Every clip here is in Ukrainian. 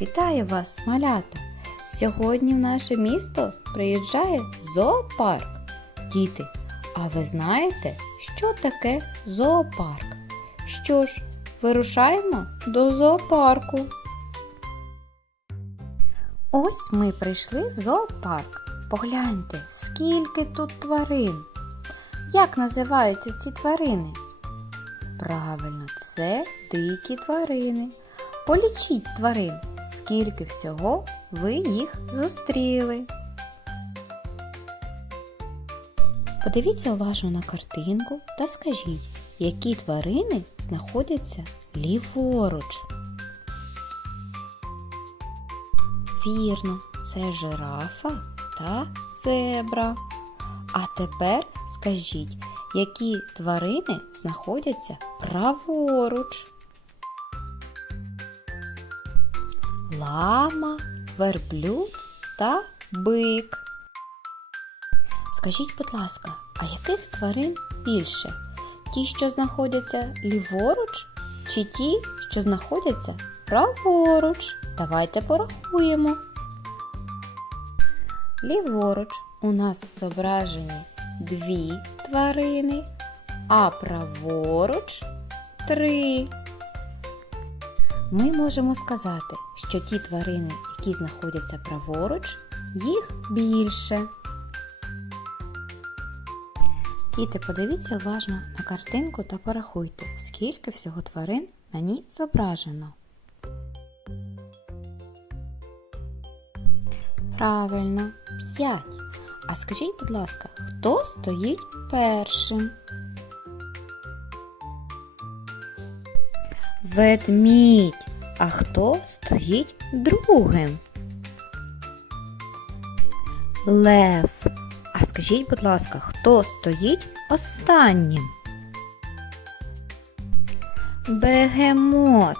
Вітаю вас, малята! Сьогодні в наше місто приїжджає зоопарк. Діти, а ви знаєте, що таке зоопарк? Що ж, вирушаємо до зоопарку. Ось ми прийшли в зоопарк. Погляньте, скільки тут тварин. Як називаються ці тварини? Правильно, це дикі тварини. Полічіть тварин, скільки всього ви їх зустріли. Подивіться уважно на картинку та скажіть, які тварини знаходяться ліворуч. Вірно, це жирафа та зебра. А тепер скажіть, які тварини знаходяться праворуч. Лама, верблюд та бик. Скажіть, будь ласка, а яких тварин більше? Ті, що знаходяться ліворуч, чи ті, що знаходяться праворуч? Давайте порахуємо. Ліворуч у нас зображені дві тварини, а праворуч три. Ми можемо сказати, що ті тварини, які знаходяться праворуч, їх більше. Діти, подивіться уважно на картинку та порахуйте, скільки всього тварин на ній зображено. Правильно, 5. А скажіть, будь ласка, хто стоїть першим? Ведмідь. А хто стоїть другим? Лев. А скажіть, будь ласка, хто стоїть останнім? Бегемот.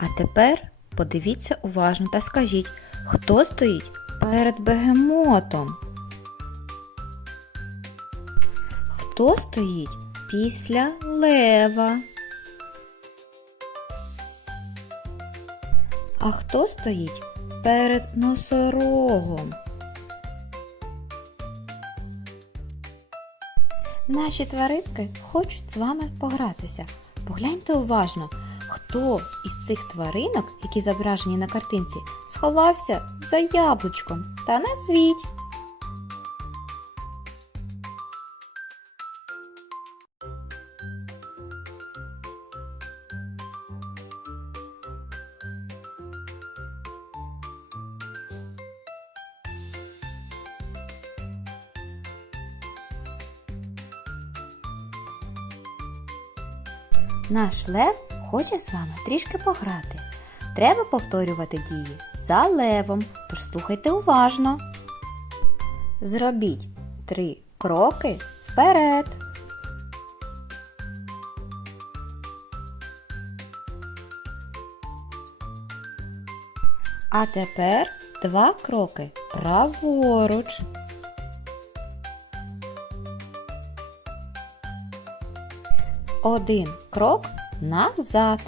А тепер подивіться уважно та скажіть, хто стоїть перед бегемотом? Хто стоїть після лева? А хто стоїть перед носорогом? Наші тваринки хочуть з вами погратися. Погляньте уважно, хто із цих тваринок, які зображені на картинці, сховався за яблучком та назвіть. Наш лев хоче з вами трішки пограти. Треба повторювати дії за левом, тож слухайте уважно. Зробіть три кроки вперед. А тепер два кроки праворуч. Один крок назад.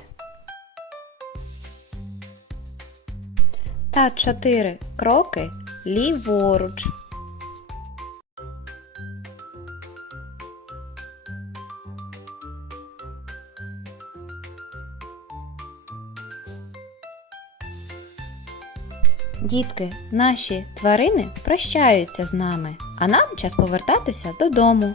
Та чотири кроки ліворуч. Дітки, наші тварини прощаються з нами, а нам час повертатися додому.